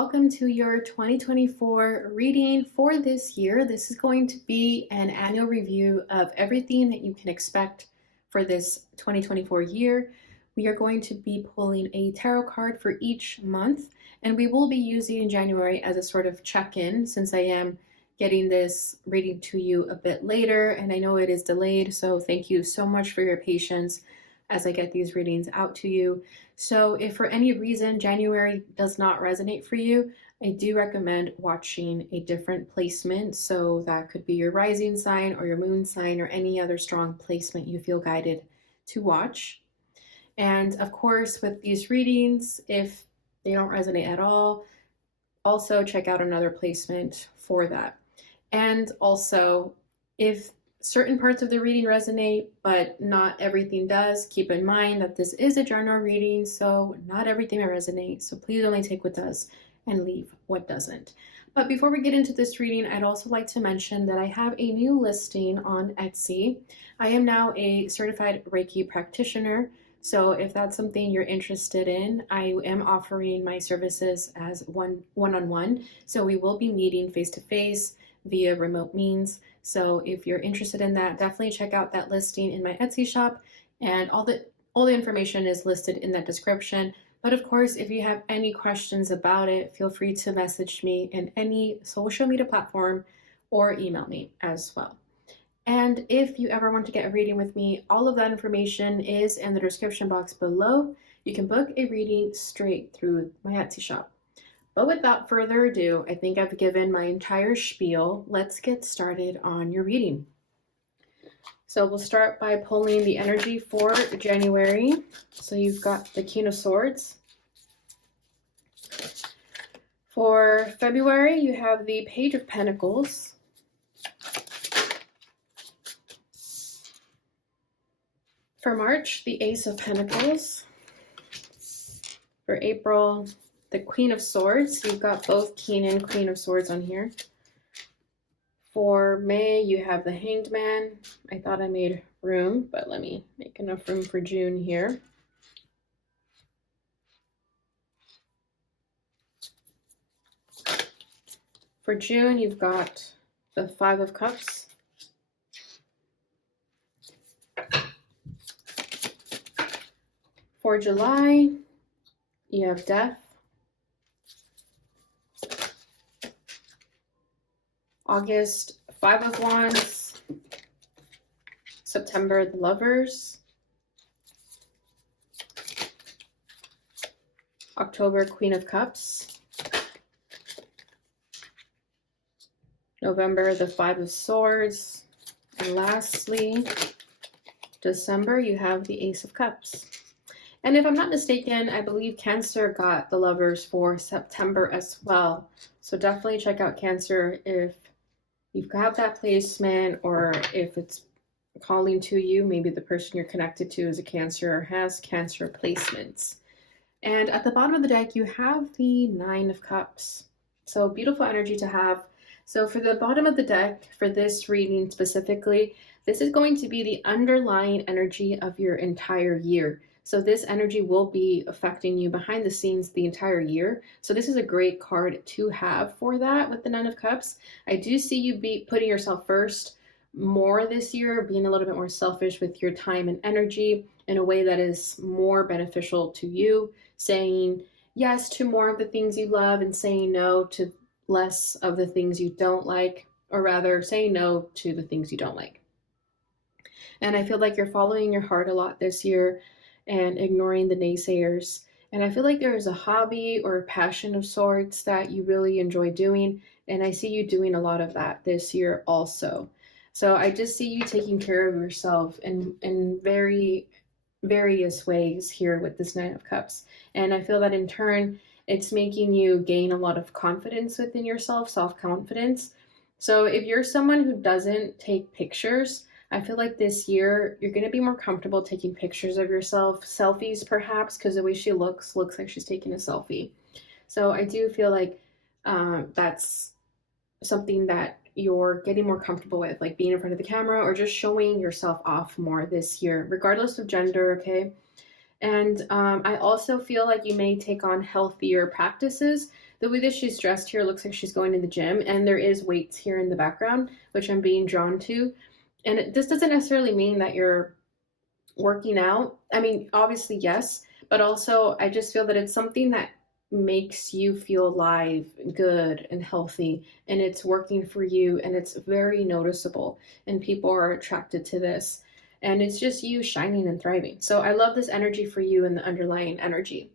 welcome to your 2024 reading for this year. This is going to be an annual review of everything that you can expect for this 2024 year. We are going to be pulling a tarot card for each month, and we will be using January as a sort of check-in since I am getting this reading to you a bit later, and I know it is delayed, so thank you so much for your patience as I get these readings out to you. So if for any reason January does not resonate for you, I do recommend watching a different placement. So that could be your rising sign or your moon sign or any other strong placement you feel guided to watch. And of course, with these readings, if they don't resonate at all, also check out another placement for that. And also, if certain parts of the reading resonate, but not everything does, keep in mind that this is a general reading, so not everything will resonate. So please only take what does and leave what doesn't. But before we get into this reading, I'd also like to mention that I have a new listing on Etsy. I am now a certified Reiki practitioner. So if that's something you're interested in, I am offering my services as one-on-one. So we will be meeting face-to-face via remote means. So if you're interested in that, definitely check out that listing in my Etsy shop, and all the information is listed in that description. But of course, if you have any questions about it, feel free to message me in any social media platform or email me as well. And if you ever want to get a reading with me, all of that information is in the description box below. You can book a reading straight through my Etsy shop. But without further ado, I think I've given my entire spiel. Let's get started on your reading. So we'll start by pulling the energy for January. So you've got the King of Swords. For February, you have the Page of Pentacles. For March, the Ace of Pentacles. For April, the Queen of Swords. You've got both King and Queen of Swords on here. For May, you have the Hanged Man. I thought I made room, but let me make enough room for June here. For June, you've got the Five of Cups. For July, you have Death. August, Five of Wands. September, the Lovers. October, Queen of Cups. November, the Five of Swords. And lastly, December, you have the Ace of Cups. And if I'm not mistaken, I believe Cancer got the Lovers for September as well. So definitely check out Cancer if you've got that placement, or if it's calling to you. Maybe the person you're connected to is a Cancer or has Cancer placements. And at the bottom of the deck, you have the Nine of Cups. So beautiful energy to have. So for the bottom of the deck, for this reading specifically, this is going to be the underlying energy of your entire year. So this energy will be affecting you behind the scenes the entire year. So this is a great card to have for that with the Nine of Cups. I do see you be putting yourself first more this year, being a little bit more selfish with your time and energy in a way that is more beneficial to you, saying yes to more of the things you love and saying no to less of the things you don't like, or rather saying no to the things you don't like. And I feel like you're following your heart a lot this year and ignoring the naysayers. And I feel like there is a hobby or a passion of sorts that you really enjoy doing. And I see you doing a lot of that this year also. So I just see you taking care of yourself in very various ways here with this Nine of Cups. And I feel that in turn, it's making you gain a lot of confidence within yourself, self-confidence. So if you're someone who doesn't take pictures, I feel like this year you're going to be more comfortable taking pictures of yourself, selfies perhaps, because the way she looks like she's taking a selfie. So I do feel like that's something that you're getting more comfortable with, like being in front of the camera or just showing yourself off more this year, regardless of gender, okay? And I also feel like you may take on healthier practices. The way that she's dressed here looks like she's going to the gym, and there is weights here in the background, which I'm being drawn to. And this doesn't necessarily mean that you're working out. I mean, obviously, yes, but also I just feel that it's something that makes you feel alive, good, and healthy, and it's working for you, and it's very noticeable, and people are attracted to this. And it's just you shining and thriving. So I love this energy for you and the underlying energy.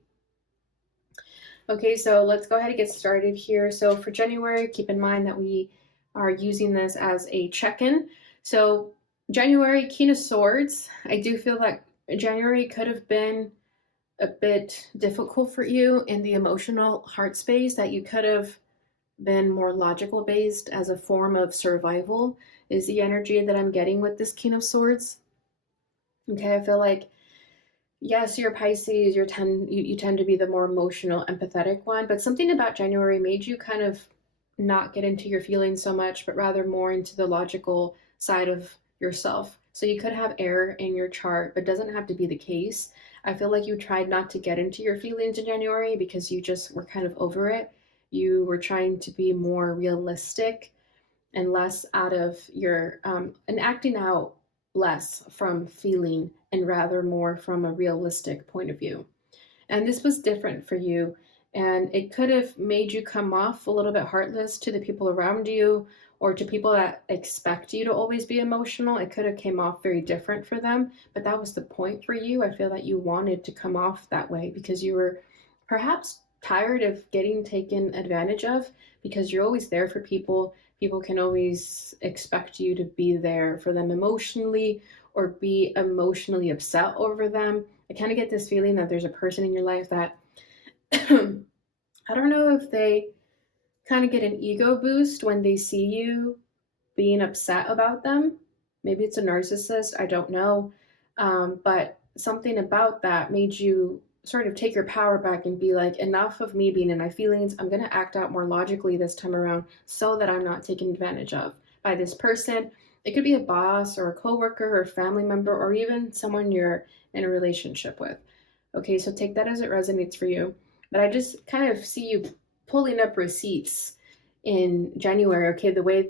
Okay, so let's go ahead and get started here. So for January, keep in mind that we are using this as a check-in. So January, King of Swords. I do feel like January could have been a bit difficult for you in the emotional heart space, that you could have been more logical based as a form of survival, is the energy that I'm getting with this King of Swords. Okay, I feel like, yes, you're Pisces, you tend to be the more emotional, empathetic one, but something about January made you kind of not get into your feelings so much, but rather more into the logical side of yourself. So you could have air in your chart, but it doesn't have to be the case. I feel like you tried not to get into your feelings in January because you just were kind of over it. You were trying to be more realistic and less out of your, and acting out less from feeling and rather more from a realistic point of view. And this was different for you. And it could have made you come off a little bit heartless to the people around you, or to people that expect you to always be emotional. It could have came off very different for them, but that was the point for you. I feel that you wanted to come off that way because you were perhaps tired of getting taken advantage of, because you're always there for people. People can always expect you to be there for them emotionally, or be emotionally upset over them. I kind of get this feeling that there's a person in your life that I don't know if they kind of get an ego boost when they see you being upset about them. Maybe it's a narcissist, I don't know. But something about that made you sort of take your power back and be like, enough of me being in my feelings. I'm going to act out more logically this time around so that I'm not taken advantage of by this person. It could be a boss or a coworker or a family member or even someone you're in a relationship with. Okay, so take that as it resonates for you. But I just kind of see you pulling up receipts in January. Okay, the way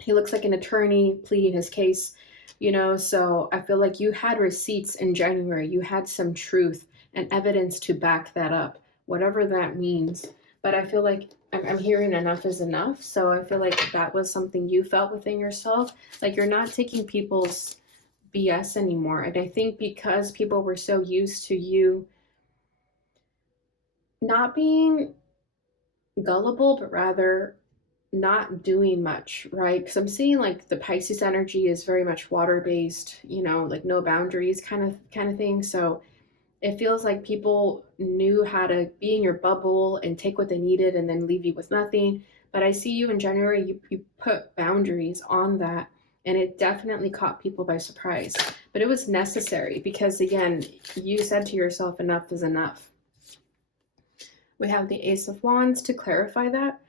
he looks like an attorney pleading his case, so I feel like you had receipts in January. You had some truth and evidence to back that up, whatever that means. But I feel like I'm hearing enough is enough. So I feel like that was something you felt within yourself. Like you're not taking people's BS anymore. And I think because people were so used to you not being gullible, but rather not doing much, right? Because I'm seeing like the Pisces energy is very much water based, like no boundaries kind of thing. So it feels like people knew how to be in your bubble and take what they needed and then leave you with nothing. But I see you in January, you put boundaries on that, and it definitely caught people by surprise. But it was necessary because, again, you said to yourself, enough is enough. We have the Ace of Wands to clarify that.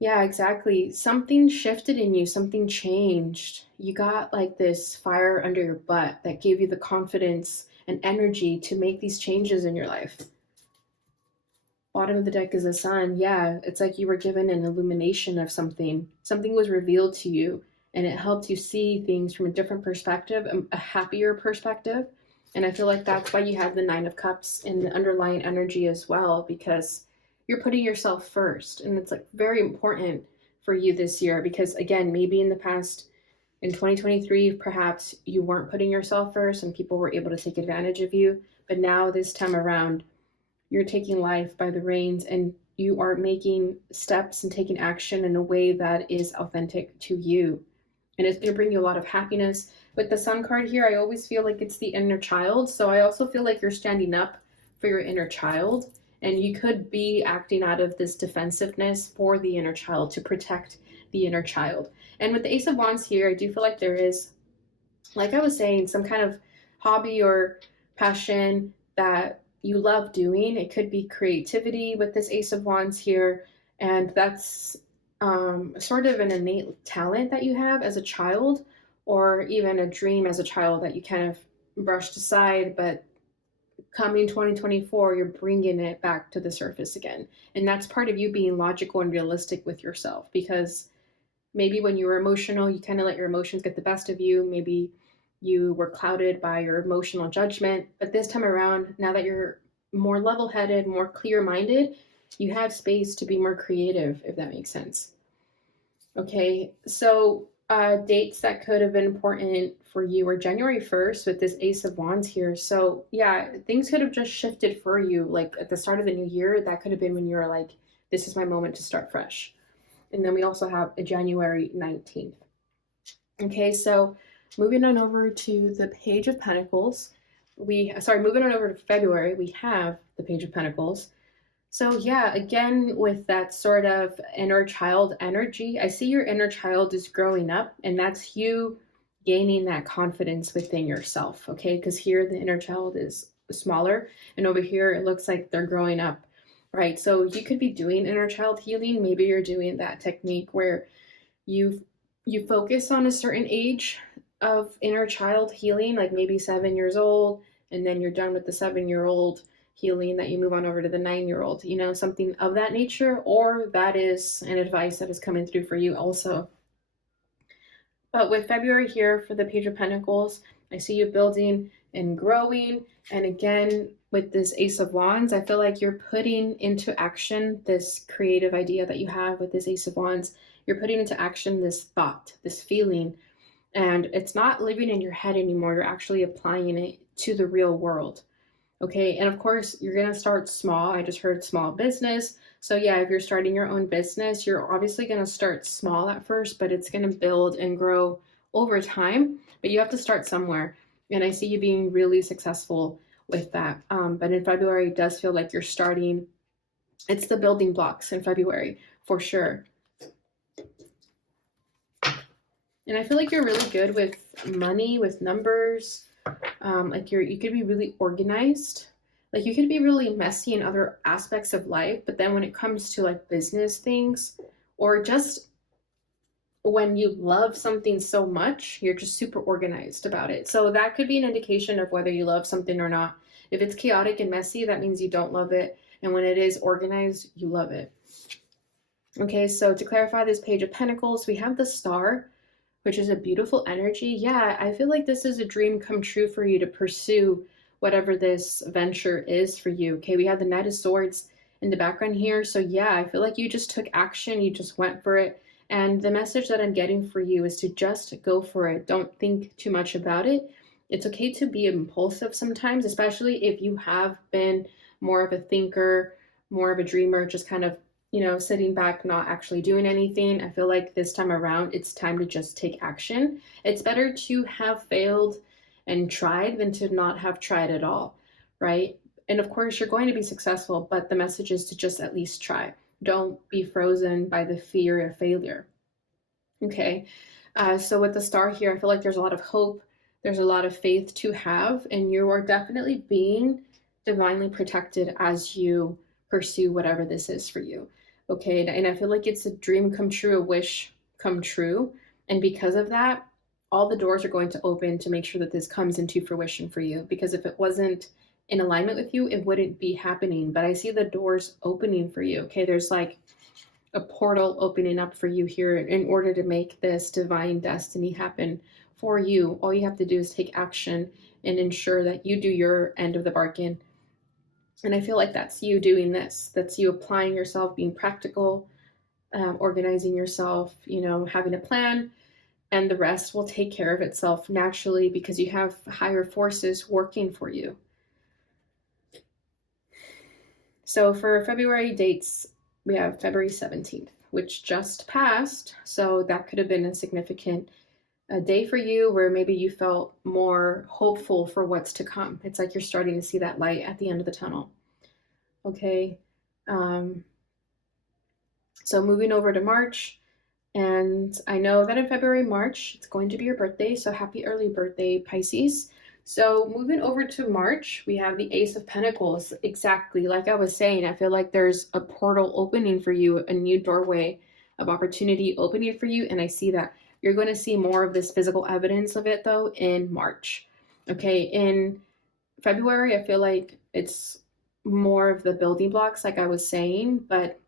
Yeah, exactly. Something shifted in you, something changed. You got like this fire under your butt that gave you the confidence and energy to make these changes in your life. Bottom of the deck is the Sun. Yeah, it's like you were given an illumination of something. Something was revealed to you, and it helped you see things from a different perspective, a happier perspective. And I feel like that's why you have the Nine of Cups in the underlying energy as well, because you're putting yourself first. And it's like very important for you this year, because again, maybe in the past, in 2023, perhaps you weren't putting yourself first and people were able to take advantage of you. But now this time around, you're taking life by the reins, and you are making steps and taking action in a way that is authentic to you. And it's going to bring you a lot of happiness. With the Sun card here, I always feel like it's the inner child. So I also feel like you're standing up for your inner child. And you could be acting out of this defensiveness for the inner child, to protect the inner child. And with the Ace of Wands here, I do feel like there is, like I was saying, some kind of hobby or passion that you love doing. It could be creativity with this Ace of Wands here. And that's sort of an innate talent that you have as a child, or even a dream as a child that you kind of brushed aside, but coming 2024, you're bringing it back to the surface again. And that's part of you being logical and realistic with yourself, because maybe when you were emotional, you kind of let your emotions get the best of you. Maybe you were clouded by your emotional judgment. But this time around, now that you're more level headed, more clear minded, you have space to be more creative, if that makes sense. Okay, so dates that could have been important for you were January 1st with this Ace of Wands here. So yeah, things could have just shifted for you. Like at the start of the new year, that could have been when you were like, this is my moment to start fresh. And then we also have a January 19th. Okay, so moving on over to the Page of Pentacles. Moving on over to February, we have the Page of Pentacles. So yeah, again, with that sort of inner child energy, I see your inner child is growing up, and that's you gaining that confidence within yourself, okay? Because here the inner child is smaller, and over here it looks like they're growing up, right? So you could be doing inner child healing. Maybe you're doing that technique where you you focus on a certain age of inner child healing, like maybe 7 years old, and then you're done with the 7-year-old healing, that you move on over to the 9-year-old, something of that nature, or that is an advice that is coming through for you also. But with February here for the Page of Pentacles, I see you building and growing. And again, with this Ace of Wands, I feel like you're putting into action this creative idea that you have with this Ace of Wands. You're putting into action this thought, this feeling, and it's not living in your head anymore. You're actually applying it to the real world. Okay, and of course, you're going to start small. I just heard small business. So yeah, if you're starting your own business, you're obviously going to start small at first, but it's going to build and grow over time. But you have to start somewhere. And I see you being really successful with that. But in February, it does feel like you're starting. It's the building blocks in February, for sure. And I feel like you're really good with money, with numbers. Like you could be really organized. Like you could be really messy in other aspects of life, but then when it comes to like business things, or just when you love something so much, you're just super organized about it. So that could be an indication of whether you love something or not. If it's chaotic and messy, that means you don't love it. And when it is organized, you love it. Okay, so to clarify this Page of Pentacles, we have the Star, which is a beautiful energy. Yeah, I feel like this is a dream come true for you to pursue whatever this venture is for you. Okay, we have the Knight of Swords in the background here. So yeah, I feel like you just took action. You just went for it. And the message that I'm getting for you is to just go for it. Don't think too much about it. It's okay to be impulsive sometimes, especially if you have been more of a thinker, more of a dreamer, just kind of sitting back, not actually doing anything. I feel like this time around, it's time to just take action. It's better to have failed and tried than to not have tried at all, right? And of course, you're going to be successful, but the message is to just at least try. Don't be frozen by the fear of failure. Okay, so with the Star here, I feel like there's a lot of hope. There's a lot of faith to have, and you are definitely being divinely protected as you pursue whatever this is for you. Okay, and I feel like it's a dream come true, a wish come true. And because of that, all the doors are going to open to make sure that this comes into fruition for you. Because if it wasn't in alignment with you, it wouldn't be happening. But I see the doors opening for you. Okay, there's like a portal opening up for you here in order to make this divine destiny happen for you. All you have to do is take action and ensure that you do your end of the bargain. And I feel like that's you doing this. That's you applying yourself, being practical, organizing yourself, having a plan, and the rest will take care of itself naturally because you have higher forces working for you. So for February dates, we have February 17th, which just passed. So that could have been a significant day for you where maybe you felt more hopeful for what's to come. It's like you're starting to see that light at the end of the tunnel. Okay. So moving over to March, and I know that in February, March, it's going to be your birthday. So happy early birthday, Pisces. So moving over to March, we have the Ace of Pentacles. Exactly like I was saying, I feel like there's a portal opening for you, a new doorway of opportunity opening for you. And I see that. You're going to see more of this physical evidence of it though in March. Okay, in February, I feel like it's more of the building blocks, like I was saying, but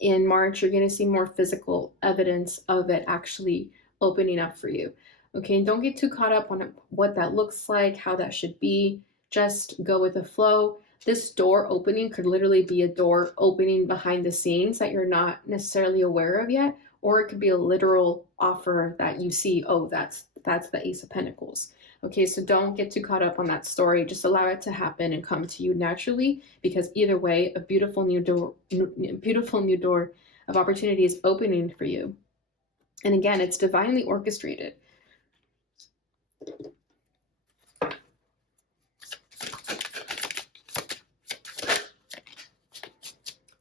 in March, you're going to see more physical evidence of it actually opening up for you. Okay, and don't get too caught up on what that looks like, how that should be. Just go with the flow. This door opening could literally be a door opening behind the scenes that you're not necessarily aware of yet, or it could be a literal offer that you see, oh, that's the Ace of Pentacles. Okay, so don't get too caught up on that story. Just allow it to happen and come to you naturally, because either way, a beautiful new door of opportunity is opening for you. And again, it's divinely orchestrated.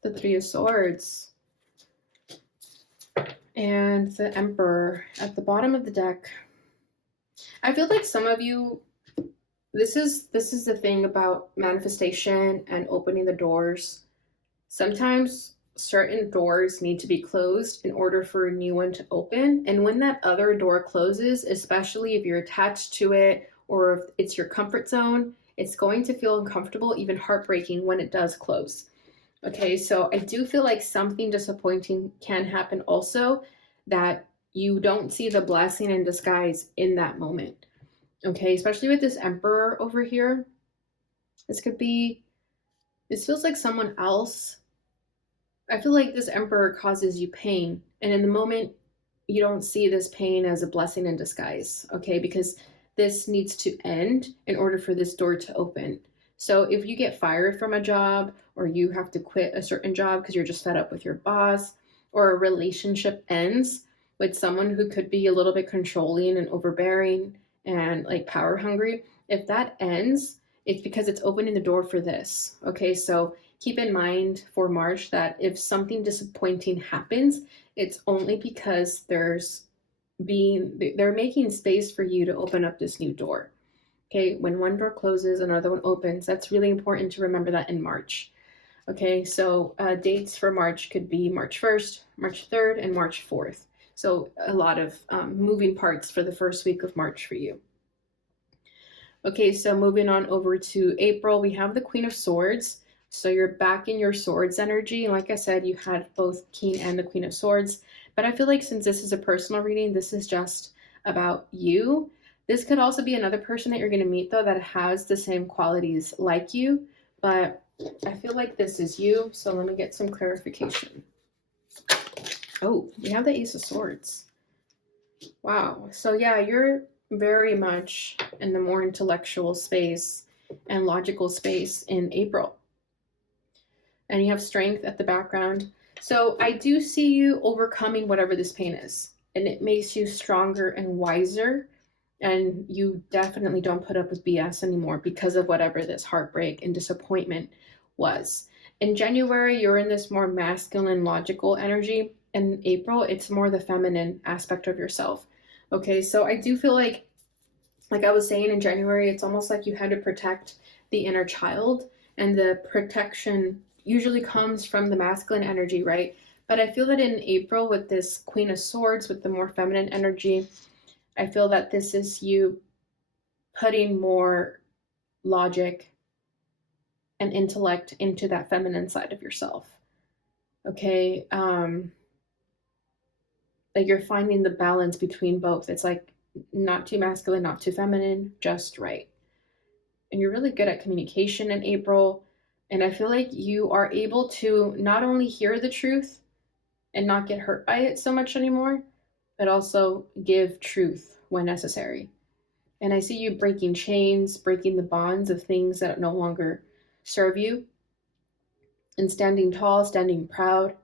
The Three of Swords and the Emperor at the bottom of the deck. I feel like some of you, this is the thing about manifestation and opening the doors. Sometimes certain doors need to be closed in order for a new one to open. And when that other door closes, especially if you're attached to it or if it's your comfort zone, it's going to feel uncomfortable, even heartbreaking when it does close. Okay, so I do feel like something disappointing can happen also, that you don't see the blessing in disguise in that moment. Okay, especially with this Emperor over here. This feels like someone else. I feel like this Emperor causes you pain, and in the moment, you don't see this pain as a blessing in disguise, okay? Because this needs to end in order for this door to open. So if you get fired from a job, or you have to quit a certain job because you're just fed up with your boss, or a relationship ends with someone who could be a little bit controlling and overbearing and like power hungry, if that ends, it's because it's opening the door for this, okay? So keep in mind for March that if something disappointing happens, it's only because they're making space for you to open up this new door. Okay, when one door closes, another one opens. That's really important to remember that in March. Okay, so dates for March could be March 1st, March 3rd, and March 4th. So a lot of moving parts for the first week of March for you. Okay, so moving on over to April, we have the Queen of Swords. So you're back in your swords energy. And like I said, you had both King and the Queen of Swords. But I feel like since this is a personal reading, this is just about you. This could also be another person that you're going to meet, though, that has the same qualities like you. But I feel like this is you. So let me get some clarification. Oh, we have the Ace of Swords. Wow. So yeah, you're very much in the more intellectual space and logical space in April. And you have strength at the background. So I do see you overcoming whatever this pain is. And it makes you stronger and wiser. And you definitely don't put up with BS anymore because of whatever this heartbreak and disappointment was. In January, you're in this more masculine, logical energy. In April, it's more the feminine aspect of yourself. Okay, so I do feel like I was saying in January, it's almost like you had to protect the inner child, and the protection usually comes from the masculine energy, right? But I feel that in April, with this Queen of Swords, with the more feminine energy, I feel that this is you putting more logic and intellect into that feminine side of yourself. Okay, like you're finding the balance between both. It's like not too masculine, not too feminine, just right. And you're really good at communication in April. And I feel like you are able to not only hear the truth and not get hurt by it so much anymore, but also give truth when necessary. And I see you breaking chains, breaking the bonds of things that no longer serve you, and standing tall, standing proud.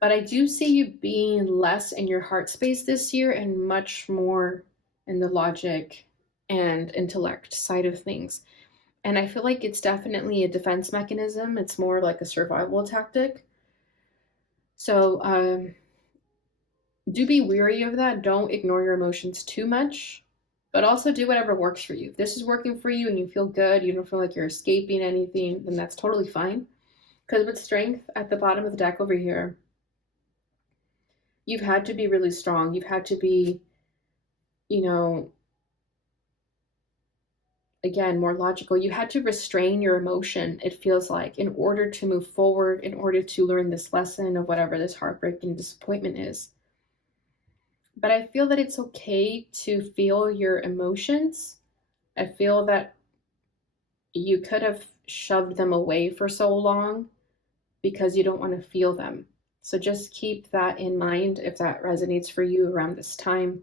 But I do see you being less in your heart space this year and much more in the logic and intellect side of things. And I feel like it's definitely a defense mechanism. It's more like a survival tactic. So do be weary of that. Don't ignore your emotions too much, but also do whatever works for you. If this is working for you and you feel good, you don't feel like you're escaping anything, then that's totally fine. Because with strength at the bottom of the deck over here, you've had to be really strong. You've had to be, you know, again, more logical. You had to restrain your emotion, it feels like, in order to move forward, in order to learn this lesson of whatever this heartbreak and disappointment is. But I feel that it's okay to feel your emotions. I feel that you could have shoved them away for so long because you don't want to feel them. So just keep that in mind if that resonates for you around this time.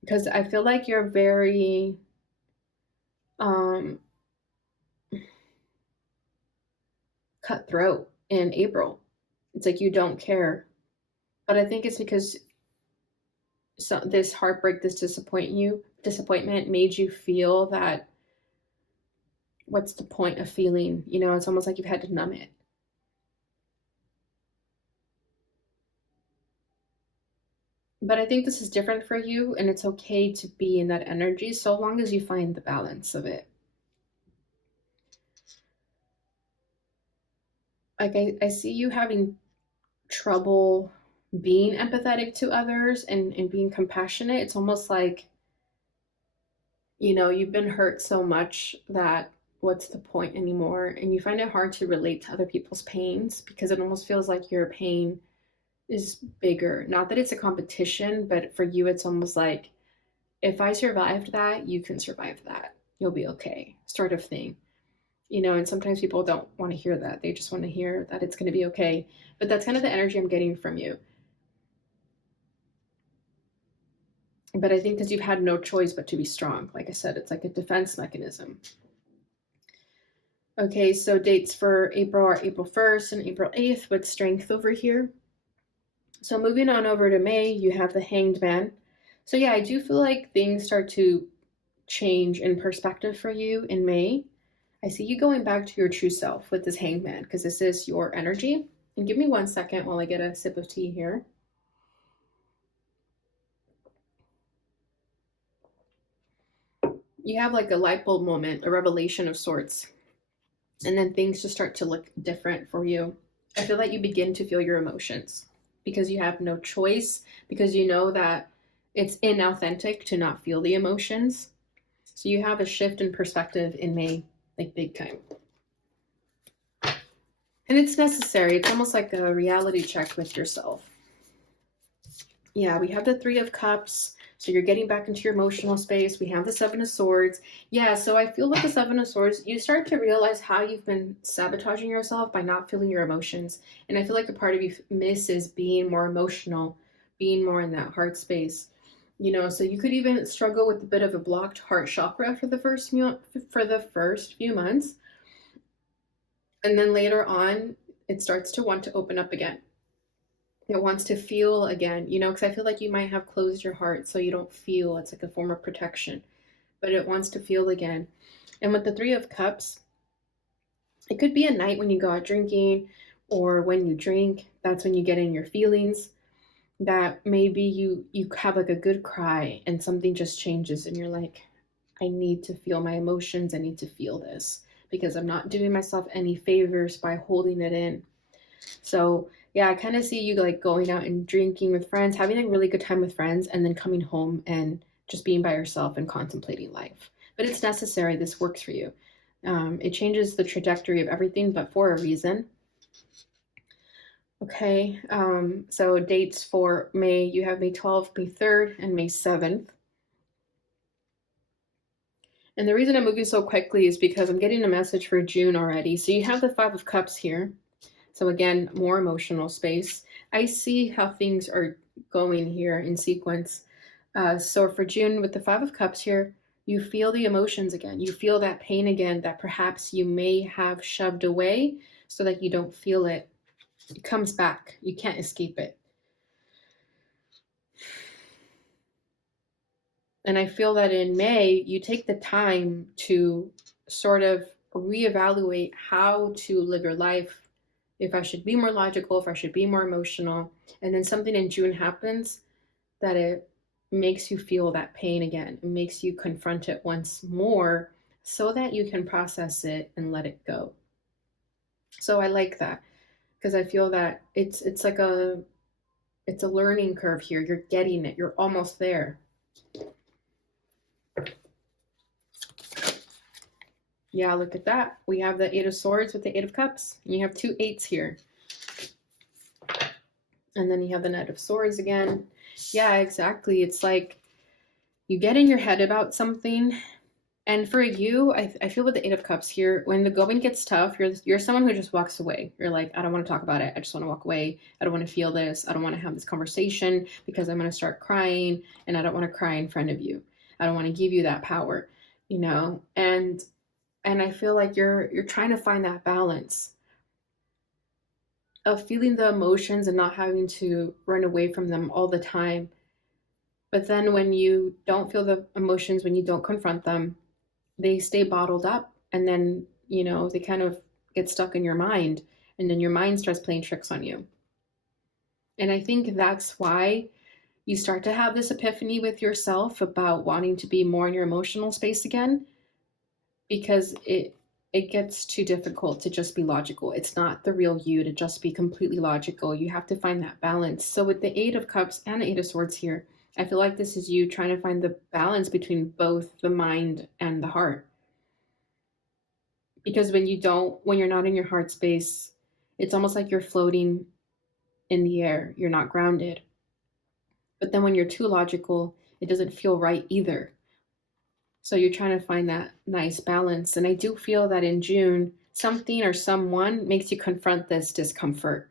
Because I feel like you're very um, cutthroat in April. It's like you don't care. But I think it's because this heartbreak, this disappointment made you feel that what's the point of feeling? You know, it's almost like you've had to numb it. But I think this is different for you, and it's okay to be in that energy so long as you find the balance of it. Like, I see you having trouble being empathetic to others and being compassionate. It's almost like, you know, you've been hurt so much that what's the point anymore? And you find it hard to relate to other people's pains because it almost feels like your pain is bigger. Not that it's a competition, but for you, it's almost like, if I survived that, you can survive that. You'll be okay, sort of thing. You know, and sometimes people don't want to hear that. They just want to hear that it's going to be okay. But that's kind of the energy I'm getting from you. But I think because you've had no choice but to be strong. Like I said, it's like a defense mechanism. Okay, so dates for April are April 1st and April 8th with strength over here. So moving on over to May, you have the Hanged Man. So yeah, I do feel like things start to change in perspective for you in May. I see you going back to your true self with this Hanged Man because this is your energy. And give me 1 second while I get a sip of tea here. You have like a light bulb moment, a revelation of sorts, and then things just start to look different for you. I feel like you begin to feel your emotions because you have no choice, because you know that it's inauthentic to not feel the emotions. So you have a shift in perspective in May, like big time. And it's necessary. It's almost like a reality check with yourself. Yeah, we have the Three of Cups. So you're getting back into your emotional space. We have the Seven of Swords. Yeah, so I feel like the Seven of Swords, you start to realize how you've been sabotaging yourself by not feeling your emotions. And I feel like a part of you misses being more emotional, being more in that heart space. You know, so you could even struggle with a bit of a blocked heart chakra for the first few months. And then later on, it starts to want to open up again. It wants to feel again, you know, because I feel like you might have closed your heart so you don't feel. It's like a form of protection, but it wants to feel again. And with the Three of Cups, it could be a night when you go out drinking or when you drink. That's when you get in your feelings. That maybe you have like a good cry and something just changes and you're like, I need to feel my emotions. I need to feel this because I'm not doing myself any favors by holding it in. So yeah, I kind of see you like going out and drinking with friends, having a really good time with friends, and then coming home and just being by yourself and contemplating life. But it's necessary. This works for you. It changes the trajectory of everything, but for a reason. Okay, so dates for May, you have May 12th, May 3rd, and May 7th. And the reason I'm moving so quickly is because I'm getting a message for June already. So you have the Five of Cups here. So again, more emotional space. I see how things are going here in sequence. So for June with the Five of Cups here, you feel the emotions again. You feel that pain again that perhaps you may have shoved away so that you don't feel it. It comes back. You can't escape it. And I feel that in May, you take the time to sort of reevaluate how to live your life, if I should be more logical, if I should be more emotional. And then something in June happens that it makes you feel that pain again. It makes you confront it once more so that you can process it and let it go. So I like that because I feel that it's a learning curve here. You're getting it. You're almost there. Yeah, look at that. We have the Eight of Swords with the Eight of Cups. You have two eights here. And then you have the Knight of Swords again. Yeah, exactly. It's like you get in your head about something. And for you, I feel with the Eight of Cups here, when the going gets tough, you're someone who just walks away. You're like, I don't want to talk about it. I just want to walk away. I don't want to feel this. I don't want to have this conversation because I'm going to start crying, and I don't want to cry in front of you. I don't want to give you that power, you know? And I feel like you're trying to find that balance of feeling the emotions and not having to run away from them all the time. But then when you don't feel the emotions, when you don't confront them, they stay bottled up, and then, you know, they kind of get stuck in your mind, and then your mind starts playing tricks on you. And I think that's why you start to have this epiphany with yourself about wanting to be more in your emotional space again, because it gets too difficult to just be logical. It's not the real you to just be completely logical. You have to find that balance. So with the Eight of Cups and the Eight of Swords here, I feel like this is you trying to find the balance between both the mind and the heart. Because when you're not in your heart space, it's almost like you're floating in the air. You're not grounded. But then when you're too logical, it doesn't feel right either. So you're trying to find that nice balance. And I do feel that in June, something or someone makes you confront this discomfort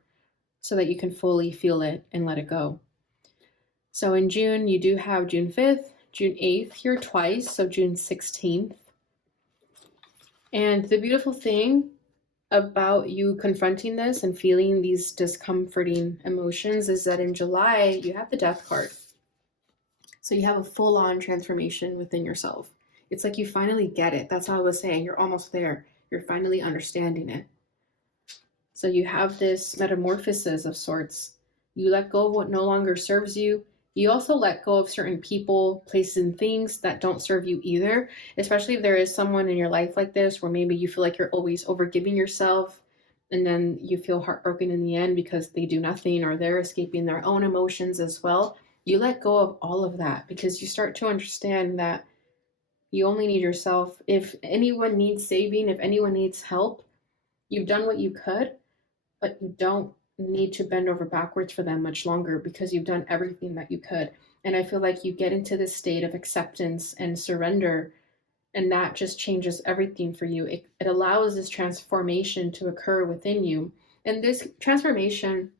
so that you can fully feel it and let it go. So in June, you do have June 5th, June 8th here twice, so June 16th. And the beautiful thing about you confronting this and feeling these discomforting emotions is that in July, you have the Death card. So you have a full-on transformation within yourself. It's like you finally get it. That's how I was saying. You're almost there. You're finally understanding it. So you have this metamorphosis of sorts. You let go of what no longer serves you. You also let go of certain people, places, and things that don't serve you either, especially if there is someone in your life like this where maybe you feel like you're always overgiving yourself, and then you feel heartbroken in the end because they do nothing or they're escaping their own emotions as well. You let go of all of that because you start to understand that you only need yourself. If anyone needs saving, if anyone needs help, you've done what you could, but you don't need to bend over backwards for them much longer because you've done everything that you could. And I feel like you get into this state of acceptance and surrender, and that just changes everything for you. It allows this transformation to occur within you. And this transformation,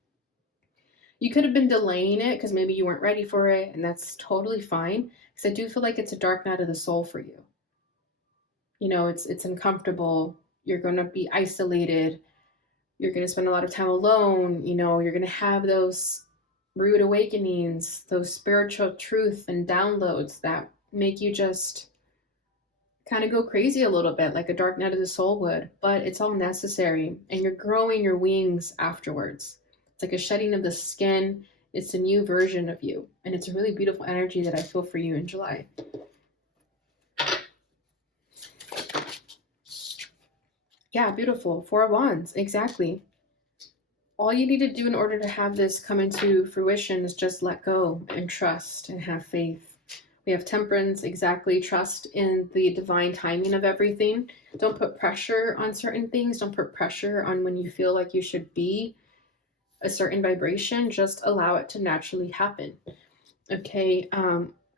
you could have been delaying it because maybe you weren't ready for it, and that's totally fine. Because I do feel like it's a dark night of the soul for you. You know, it's uncomfortable. You're going to be isolated. You're going to spend a lot of time alone. You know, you're going to have those rude awakenings, those spiritual truth and downloads that make you just kind of go crazy a little bit, like a dark night of the soul would. But it's all necessary, and you're growing your wings afterwards. It's like a shedding of the skin. It's a new version of you, and it's a really beautiful energy that I feel for you in July. Yeah, beautiful. Four of Wands, exactly. All you need to do in order to have this come into fruition is just let go and trust and have faith. We have Temperance, exactly. Trust in the divine timing of everything. Don't put pressure on certain things. Don't put pressure on when you feel like you should be a certain vibration. Just allow it to naturally happen. Okay,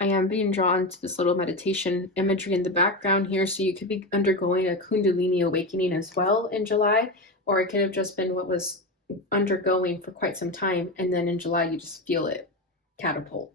I am being drawn to this little meditation imagery in the background here, so you could be undergoing a Kundalini awakening as well in July, or it could have just been what was undergoing for quite some time, and then in July you just feel it catapult.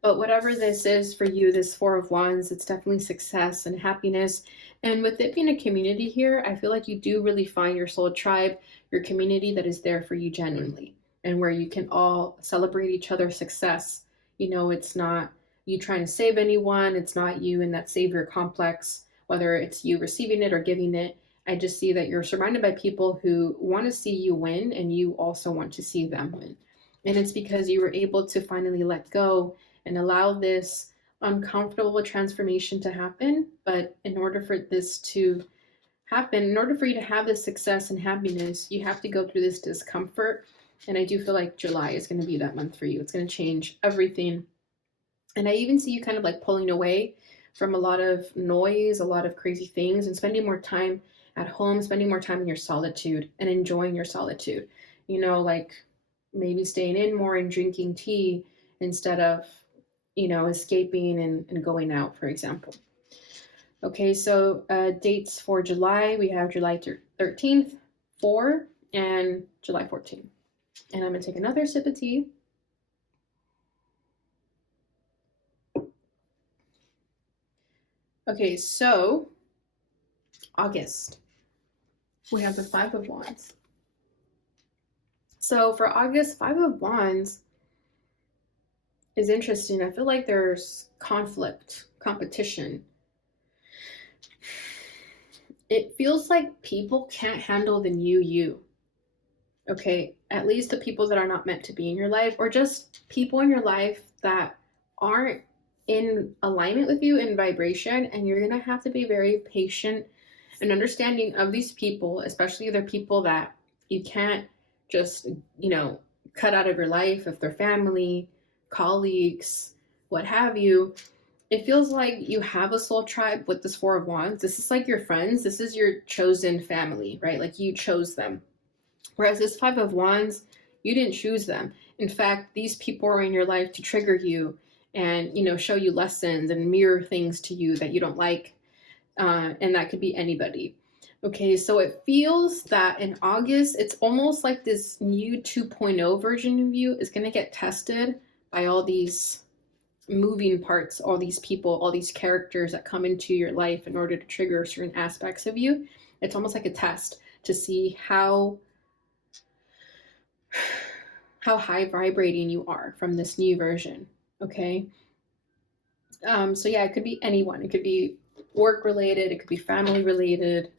But whatever this is for you, this Four of Wands, it's definitely success and happiness. And with it being a community here, I feel like you do really find your soul tribe, your community that is there for you genuinely, and where you can all celebrate each other's success. You know, it's not you trying to save anyone. It's not you in that savior complex, whether it's you receiving it or giving it. I just see that you're surrounded by people who want to see you win, and you also want to see them win. And it's because you were able to finally let go and allow this uncomfortable transformation to happen. But in order for this to happen, in order for you to have this success and happiness, you have to go through this discomfort. And I do feel like July is going to be that month for you. It's going to change everything. And I even see you kind of like pulling away from a lot of noise, a lot of crazy things, and spending more time at home, spending more time in your solitude and enjoying your solitude. Like maybe staying in more and drinking tea instead of, escaping and going out, for example. Okay, so dates for July, we have July 13th, 4, and July 14th. And I'm going to take another sip of tea. Okay, so August, we have the Five of Wands. So for August, Five of Wands is interesting. I feel like there's conflict, competition. It feels like people can't handle the new you. Okay, at least the people that are not meant to be in your life, or just people in your life that aren't in alignment with you in vibration, and you're gonna have to be very patient and understanding of these people, especially the people that you can't just, cut out of your life, if they're family, colleagues, what have you. It feels like you have a soul tribe with this Four of Wands. This is like your friends. This is your chosen family, right? Like you chose them. Whereas this Five of Wands, you didn't choose them. In fact, these people are in your life to trigger you and, show you lessons and mirror things to you that you don't like. And that could be anybody. Okay, so it feels that in August, it's almost like this new 2.0 version of you is going to get tested by all these moving parts, all these people, all these characters that come into your life in order to trigger certain aspects of you. It's almost like a test to see how high vibrating you are from this new version. Okay. So yeah, it could be anyone. It could be work related. It could be family related.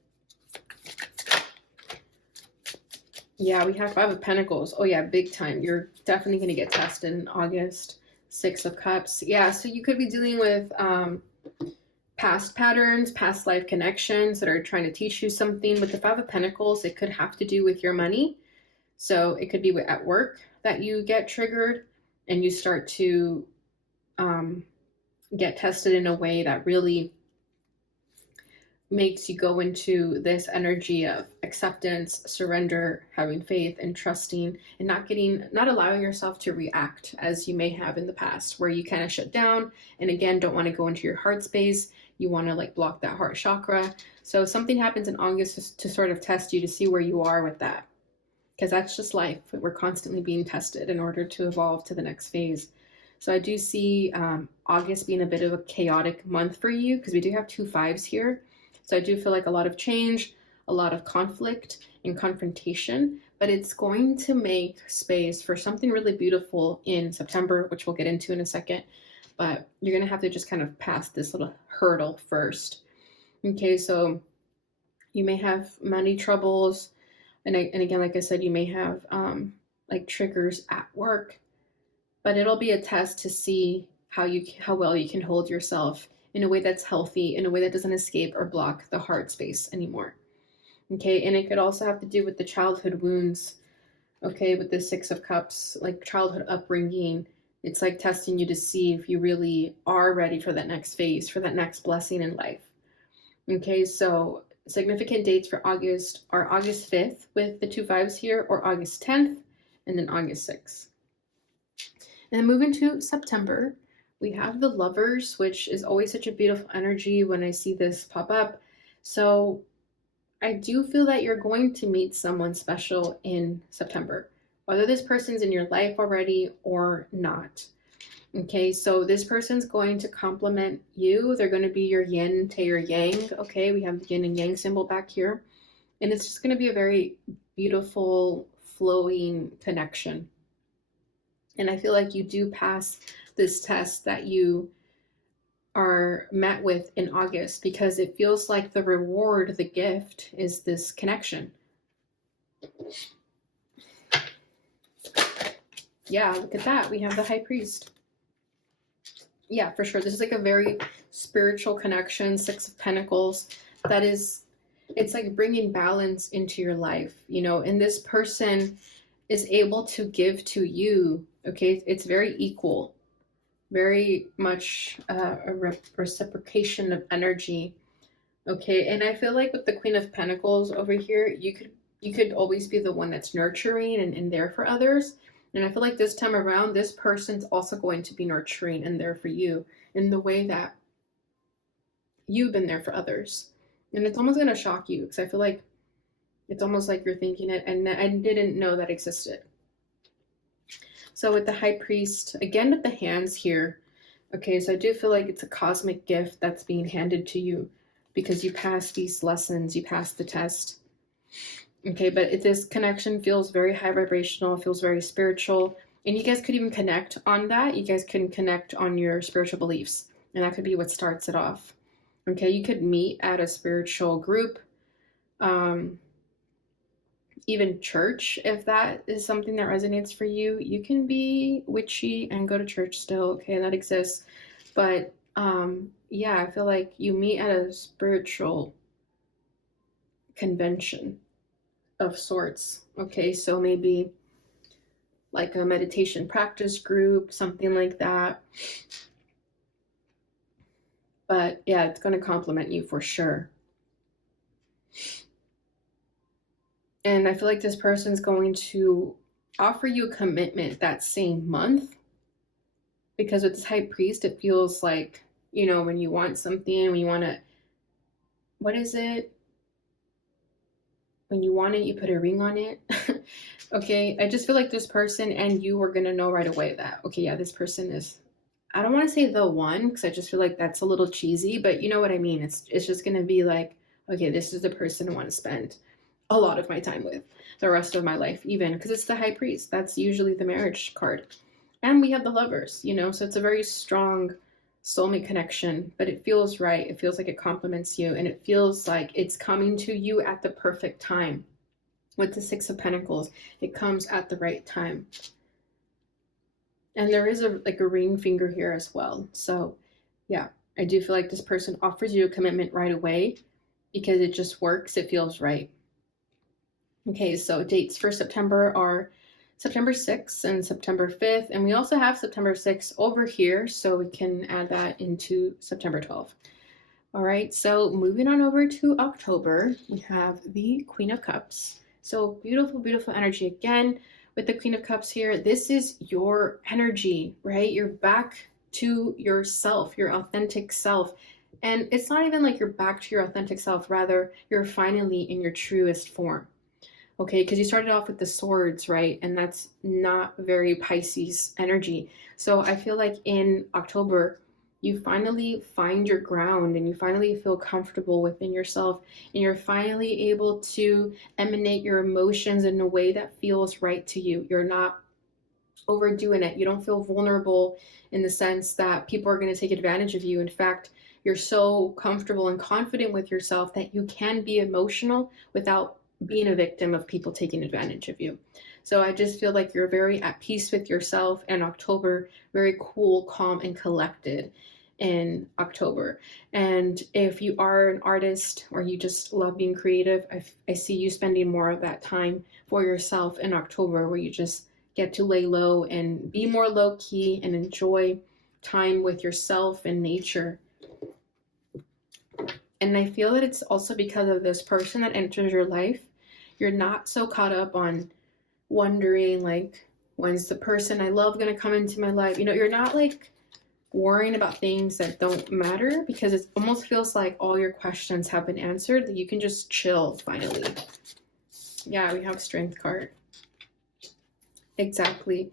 Yeah, we have Five of Pentacles. Oh yeah, big time. You're definitely going to get tested in August. Six of Cups. Yeah, so you could be dealing with past patterns, past life connections that are trying to teach you something. With the Five of Pentacles, it could have to do with your money. So it could be at work that you get triggered and you start to get tested in a way that really makes you go into this energy of acceptance, surrender, having faith, and trusting, and not allowing yourself to react as you may have in the past, where you kind of shut down and again don't want to go into your heart space. You want to like block that heart chakra. So something happens in August to sort of test you to see where you are with that, because that's just life. We're constantly being tested in order to evolve to the next phase. So I do see August being a bit of a chaotic month for you, because we do have two fives here. So I do feel like a lot of change, a lot of conflict and confrontation, but it's going to make space for something really beautiful in September, which we'll get into in a second. But you're going to have to just kind of pass this little hurdle first. Okay, so you may have money troubles. And again, like I said, you may have like triggers at work, but it'll be a test to see how well you can hold yourself in a way that's healthy, in a way that doesn't escape or block the heart space anymore. Okay, and it could also have to do with the childhood wounds. Okay, with the Six of Cups, like childhood upbringing. It's like testing you to see if you really are ready for that next phase, for that next blessing in life. Okay, so significant dates for August are August 5th with the two fives here, or August 10th, and then August 6th. And then moving to September, we have the Lovers, which is always such a beautiful energy when I see this pop up. So I do feel that you're going to meet someone special in September, whether this person's in your life already or not. Okay, so this person's going to complement you. They're going to be your yin to your yang. Okay, we have the yin and yang symbol back here. And it's just going to be a very beautiful, flowing connection. And I feel like you do pass this test that you are met with in August, because it feels like the reward, the gift, is this connection. Yeah, look at that. We have the High Priest. Yeah, for sure. This is like a very spiritual connection, Six of Pentacles. It's like bringing balance into your life, and this person is able to give to you. Okay, it's very equal. very much a reciprocation of energy. Okay, and I feel like with the Queen of Pentacles over here, you could always be the one that's nurturing and there for others. And I feel like this time around, this person's also going to be nurturing and there for you in the way that you've been there for others. And it's almost going to shock you because I feel like it's almost like you're thinking it and I didn't know that existed. So with the High Priest, again with the hands here, okay, so I do feel like it's a cosmic gift that's being handed to you because you passed these lessons, you passed the test. Okay, but this connection feels very high vibrational, feels very spiritual, and you guys could even connect on that. You guys can connect on your spiritual beliefs, and that could be what starts it off. Okay, you could meet at a spiritual group, even church, if that is something that resonates for you. You can be witchy and go to church still, okay, that exists. But yeah, I feel like you meet at a spiritual convention of sorts. Okay, so maybe like a meditation practice group, something like that. But yeah, it's going to complement you for sure. And I feel like this person's going to offer you a commitment that same month, because with this High Priest, it feels like, you know, when you want something, when you want to, what is it? When you want it, you put a ring on it. Okay, I just feel like this person and you are going to know right away that, okay, yeah, this person is, I don't want to say the one because I just feel like that's a little cheesy, but you know what I mean. It's just going to be like, okay, this is the person I want to spend a lot of my time with the rest of my life, even because it's the High Priest. That's usually the marriage card. And we have the Lovers, you know, so it's a very strong soulmate connection, but it feels right. It feels like it complements you, and it feels like it's coming to you at the perfect time. With the Six of Pentacles, it comes at the right time. And there is a ring finger here as well. So yeah, I do feel like this person offers you a commitment right away because it just works. It feels right. Okay, so dates for September are September 6th and September 5th. And we also have September 6th over here, so we can add that into September 12th. All right, so moving on over to October, we have the Queen of Cups. So beautiful, beautiful energy again with the Queen of Cups here. This is your energy, right? You're back to yourself, your authentic self. And it's not even like you're back to your authentic self, rather, you're finally in your truest form. Okay, because you started off with the swords, right? And that's not very Pisces energy. So I feel like in October, you finally find your ground and you finally feel comfortable within yourself, and you're finally able to emanate your emotions in a way that feels right to you. You're not overdoing it. You don't feel vulnerable in the sense that people are going to take advantage of you. In fact, you're so comfortable and confident with yourself that you can be emotional without being a victim of people taking advantage of you. So I just feel like you're very at peace with yourself, and October, very cool, calm, and collected in October. And if you are an artist or you just love being creative, I see you spending more of that time for yourself in October, where you just get to lay low and be more low key and enjoy time with yourself and nature. And I feel that it's also because of this person that enters your life. You're not so caught up on wondering, like, when's the person I love going to come into my life? You know, you're not like worrying about things that don't matter, because it almost feels like all your questions have been answered, that you can just chill finally. Yeah, we have Strength card. Exactly.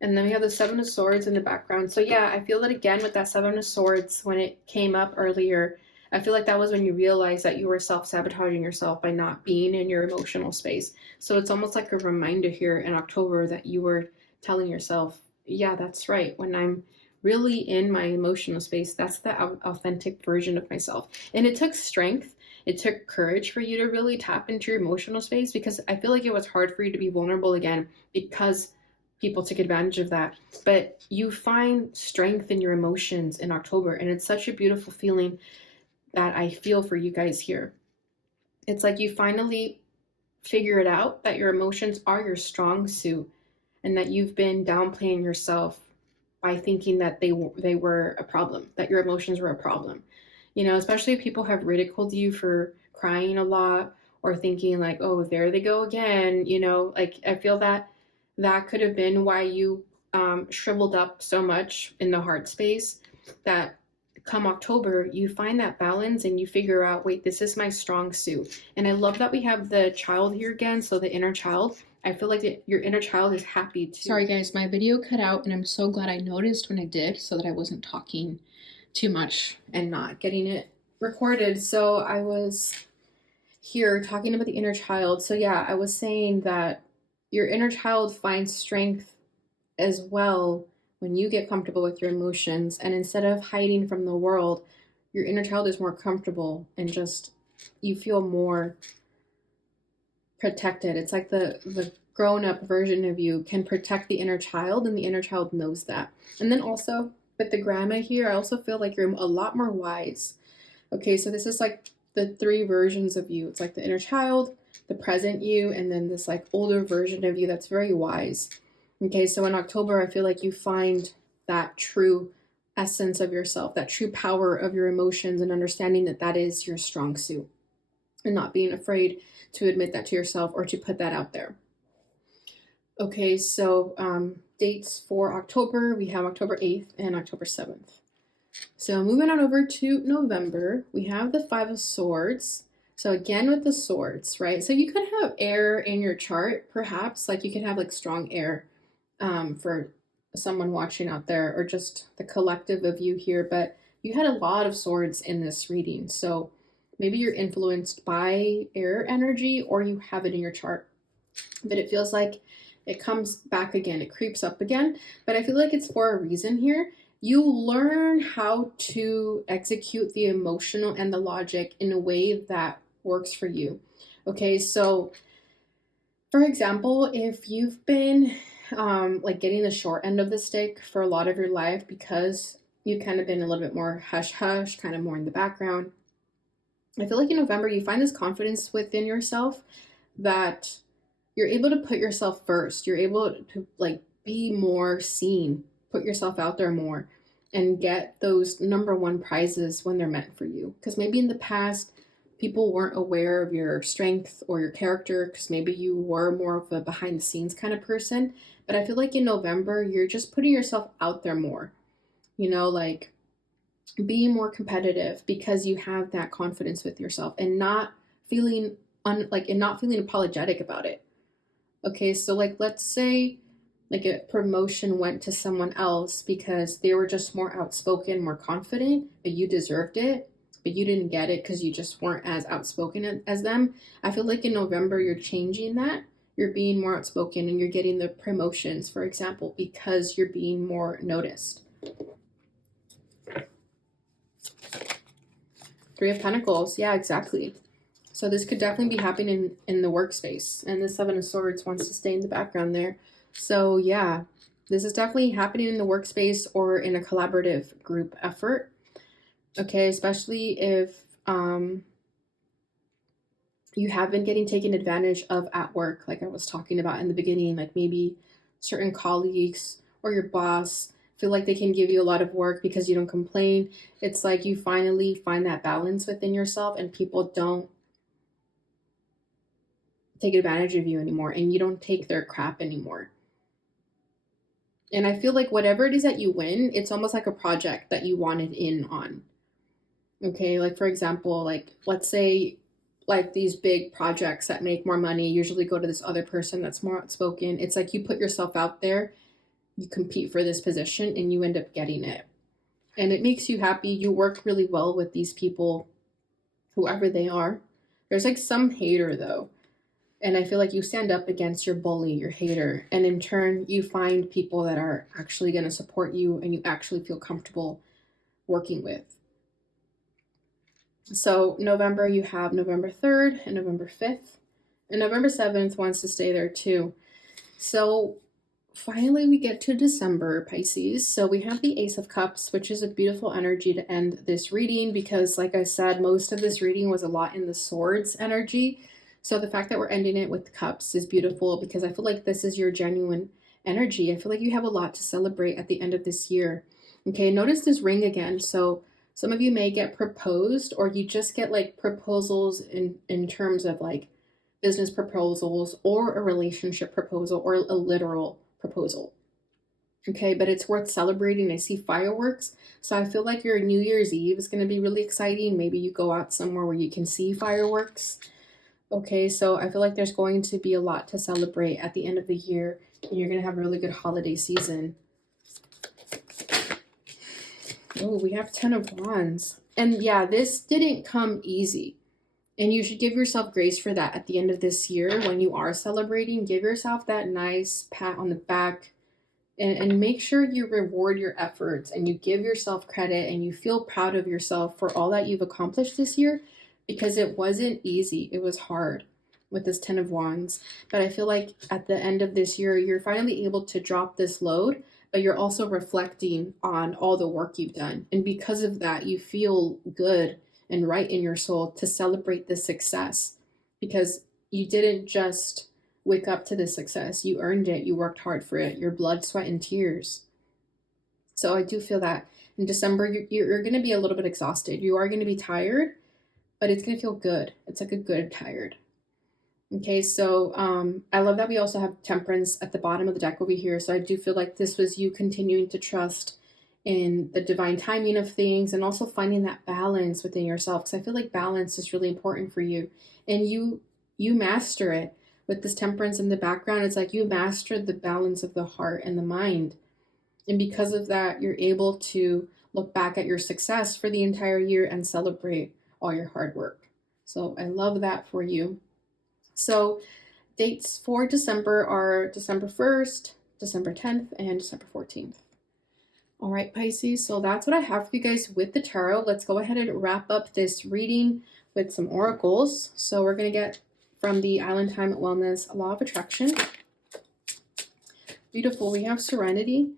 And then we have the Seven of Swords in the background. So yeah, I feel that again with that Seven of Swords, when it came up earlier, I feel like that was when you realized that you were self-sabotaging yourself by not being in your emotional space. So it's almost like a reminder here in October that you were telling yourself, yeah, that's right. When I'm really in my emotional space, that's the authentic version of myself. And it took strength. It took courage for you to really tap into your emotional space, because I feel like it was hard for you to be vulnerable again because people took advantage of that. But you find strength in your emotions in October, and it's such a beautiful feeling that I feel for you guys here. It's like you finally figure it out that your emotions are your strong suit, and that you've been downplaying yourself by thinking that they were a problem, that your emotions were a problem. You know, especially if people have ridiculed you for crying a lot or thinking like, oh, there they go again. You know, like I feel that that could have been why you shriveled up so much in the heart space, that come October, you find that balance and you figure out, wait, this is my strong suit. And I love that we have the child here again. So the inner child, I feel like your inner child is happy too. Sorry guys, my video cut out and I'm so glad I noticed when I did so that I wasn't talking too much and not getting it recorded. So I was here talking about the inner child. So yeah, I was saying that your inner child finds strength as well when you get comfortable with your emotions, and instead of hiding from the world, your inner child is more comfortable and just you feel more protected. It's like the grown-up version of you can protect the inner child, and the inner child knows that. And then also with the grandma here, I also feel like you're a lot more wise. Okay, so this is like the three versions of you. It's like the inner child, the present you, and then this like older version of you that's very wise. Okay, so in October, I feel like you find that true essence of yourself, that true power of your emotions, and understanding that that is your strong suit, and not being afraid to admit that to yourself or to put that out there. Okay, so dates for October, we have October 8th and October 7th. So moving on over to November, we have the Five of Swords. So again with the swords, right? So you could have air in your chart, perhaps, like you could have like strong air for someone watching out there, or just the collective of you here, but you had a lot of swords in this reading. So maybe you're influenced by air energy or you have it in your chart, but it feels like it comes back again, it creeps up again, but I feel like it's for a reason here. You learn how to execute the emotional and the logic in a way that works for you. Okay, so for example, if you've been like getting the short end of the stick for a lot of your life because you've kind of been a little bit more hush hush, kind of more in the background, I feel like in November you find this confidence within yourself that you're able to put yourself first. You're able to like be more seen, put yourself out there more, and get those number one prizes when they're meant for you. Because maybe in the past, people weren't aware of your strength or your character because maybe you were more of a behind the scenes kind of person. But I feel like in November, you're just putting yourself out there more, you know, like being more competitive because you have that confidence with yourself and not feeling and not feeling apologetic about it. Okay, so like let's say like a promotion went to someone else because they were just more outspoken, more confident, but you deserved it, but you didn't get it because you just weren't as outspoken as them. I feel like in November you're changing that. You're being more outspoken and you're getting the promotions, for example, because you're being more noticed. Three of Pentacles. Yeah, exactly. So this could definitely be happening in the workspace. And the Seven of Swords wants to stay in the background there. So yeah, this is definitely happening in the workspace or in a collaborative group effort. Okay, especially if you have been getting taken advantage of at work, like I was talking about in the beginning, like maybe certain colleagues or your boss feel like they can give you a lot of work because you don't complain. It's like you finally find that balance within yourself and people don't take advantage of you anymore and you don't take their crap anymore. And I feel like whatever it is that you win, it's almost like a project that you wanted in on. Okay, like for example, like let's say like these big projects that make more money usually go to this other person that's more outspoken. It's like you put yourself out there, you compete for this position and you end up getting it. And it makes you happy. You work really well with these people, whoever they are. There's like some hater though. And I feel like you stand up against your bully, your hater, and in turn, you find people that are actually going to support you and you actually feel comfortable working with. So November, you have November 3rd and November 5th, and November 7th wants to stay there too. So finally, we get to December, Pisces. So we have the Ace of Cups, which is a beautiful energy to end this reading because, like I said, most of this reading was a lot in the swords energy. So the fact that we're ending it with cups is beautiful because I feel like this is your genuine energy. I feel like you have a lot to celebrate at the end of this year. Okay, notice this ring again. So some of you may get proposed, or you just get like proposals in terms of like business proposals or a relationship proposal or a literal proposal. Okay, but it's worth celebrating. I see fireworks. So I feel like your New Year's Eve is going to be really exciting. Maybe you go out somewhere where you can see fireworks. Okay, so I feel like there's going to be a lot to celebrate at the end of the year, and you're going to have a really good holiday season. Oh, we have 10 of Wands. And yeah, this didn't come easy. And you should give yourself grace for that at the end of this year when you are celebrating. Give yourself that nice pat on the back, and make sure you reward your efforts and you give yourself credit and you feel proud of yourself for all that you've accomplished this year, because it wasn't easy. It was hard with this 10 of Wands. But I feel like at the end of this year, you're finally able to drop this load, but you're also reflecting on all the work you've done. And because of that, you feel good and right in your soul to celebrate this success, because you didn't just wake up to this success. You earned it. You worked hard for it. Your blood, sweat, and tears. So I do feel that in December, you're going to be a little bit exhausted. You are going to be tired, but it's going to feel good. It's like a good tired. Okay, so I love that we also have Temperance at the bottom of the deck over here. So I do feel like this was you continuing to trust in the divine timing of things, and also finding that balance within yourself, because I feel like balance is really important for you, and you master it. With this Temperance in the background, it's like you mastered the balance of the heart and the mind. And because of that, you're able to look back at your success for the entire year and celebrate all your hard work. So I love that for you. So dates for December are December 1st, December 10th, and December 14th. All right, Pisces, so that's what I have for you guys with the tarot. Let's go ahead and wrap up this reading with some oracles. So we're going to get from the Island Time Wellness Law of Attraction. Beautiful. We have Serenity,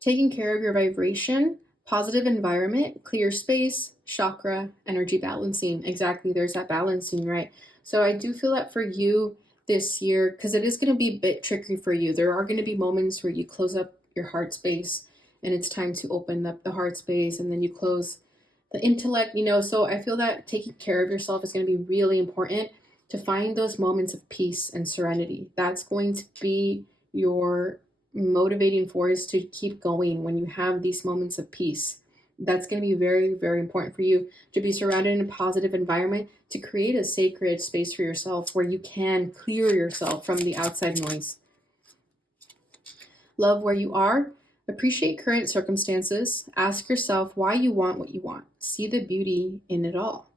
taking care of your vibration, positive environment, clear space, chakra, energy balancing. Exactly. There's that balancing, right? So I do feel that for you this year, because it is going to be a bit tricky for you. There are going to be moments where you close up your heart space and it's time to open up the heart space, and then you close the intellect, So I feel that taking care of yourself is going to be really important, to find those moments of peace and serenity. That's going to be your motivating force to keep going when you have these moments of peace. That's going to be very, very important for you, to be surrounded in a positive environment, to create a sacred space for yourself where you can clear yourself from the outside noise. Love where you are. Appreciate current circumstances. Ask yourself why you want what you want. See the beauty in it all.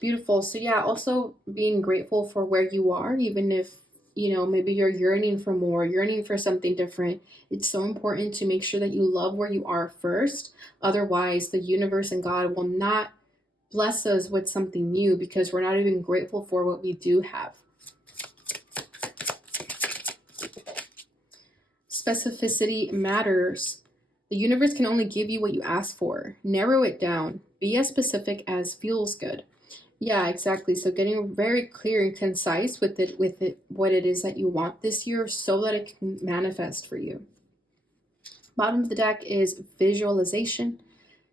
Beautiful. So yeah, also being grateful for where you are, even if, maybe you're yearning for more, yearning for something different. It's so important to make sure that you love where you are first. Otherwise, the universe and God will not bless us with something new, because we're not even grateful for what we do have. Specificity matters. The universe can only give you what you ask for. Narrow it down. Be as specific as feels good. Yeah, exactly. So getting very clear and concise with it, what it is that you want this year, so that it can manifest for you. Bottom of the deck is visualization.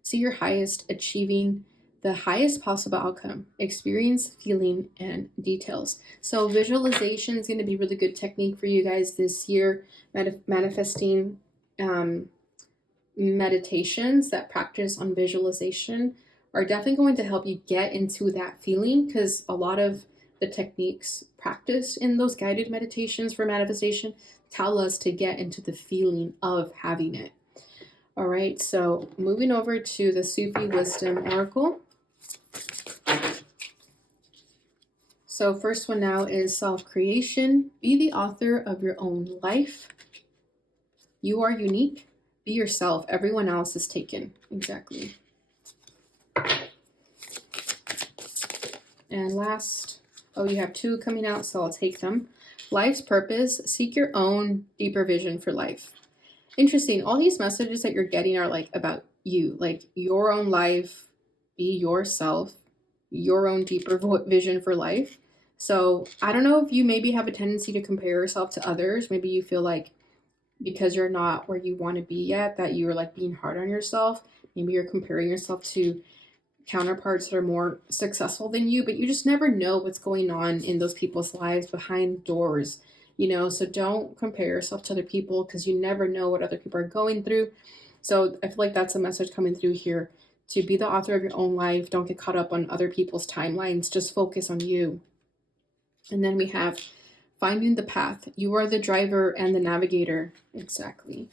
See your highest, achieving the highest possible outcome, experience, feeling, and details. So visualization is going to be a really good technique for you guys this year. Manifesting meditations that practice on visualization are definitely going to help you get into that feeling, because a lot of the techniques practiced in those guided meditations for manifestation tell us to get into the feeling of having it. All right, so moving over to the Sufi Wisdom Oracle. So first one now is self-creation. Be the author of your own life. You are unique. Be yourself. Everyone else is taken. Exactly. And last, you have two coming out, so I'll take them. Life's purpose. Seek your own deeper vision for life. Interesting. All these messages that you're getting are like about you, like your own life, be yourself, your own deeper vision for life. So I don't know if you maybe have a tendency to compare yourself to others. Maybe you feel like because you're not where you want to be yet, that you're like being hard on yourself. Maybe you're comparing yourself to counterparts that are more successful than you, but you just never know what's going on in those people's lives behind doors, so don't compare yourself to other people because you never know what other people are going through. So I feel like that's a message coming through here, to be the author of your own life. Don't get caught up on other people's timelines, just focus on you. And then we have finding the path. You are the driver and the navigator. Exactly.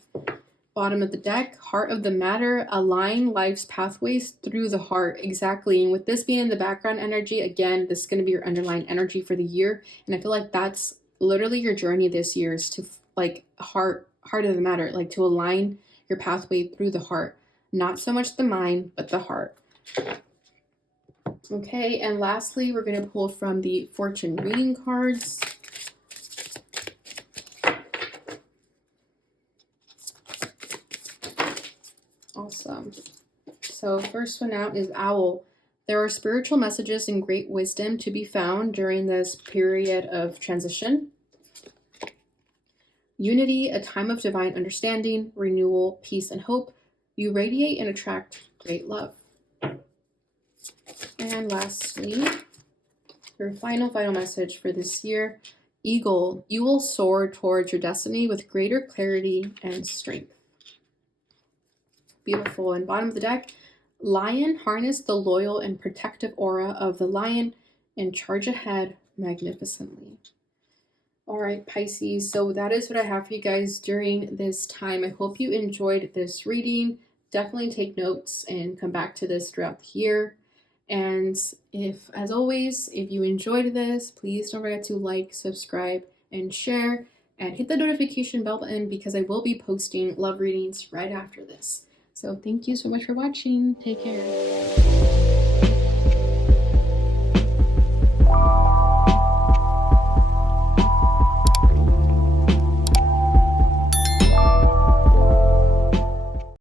Bottom of the deck, heart of the matter, align life's pathways through the heart. Exactly. And with this being in the background energy, again, this is going to be your underlying energy for the year. And I feel like that's literally your journey this year, is to like heart of the matter, like to align your pathway through the heart. Not so much the mind, but the heart. Okay, and lastly, we're going to pull from the fortune reading cards. Awesome. So first one out is Owl. There are spiritual messages and great wisdom to be found during this period of transition. Unity, a time of divine understanding, renewal, peace, and hope. You radiate and attract great love. And lastly, your final message for this year. Eagle, you will soar towards your destiny with greater clarity and strength. Beautiful. And bottom of the deck, Lion, harness the loyal and protective aura of the lion and charge ahead magnificently. All right, Pisces, so that is what I have for you guys during this time. I hope you enjoyed this reading. Definitely take notes and come back to this throughout the year. And as always, if you enjoyed this, please don't forget to like, subscribe, and share, and hit the notification bell button because I will be posting love readings right after this. So thank you so much for watching. Take care.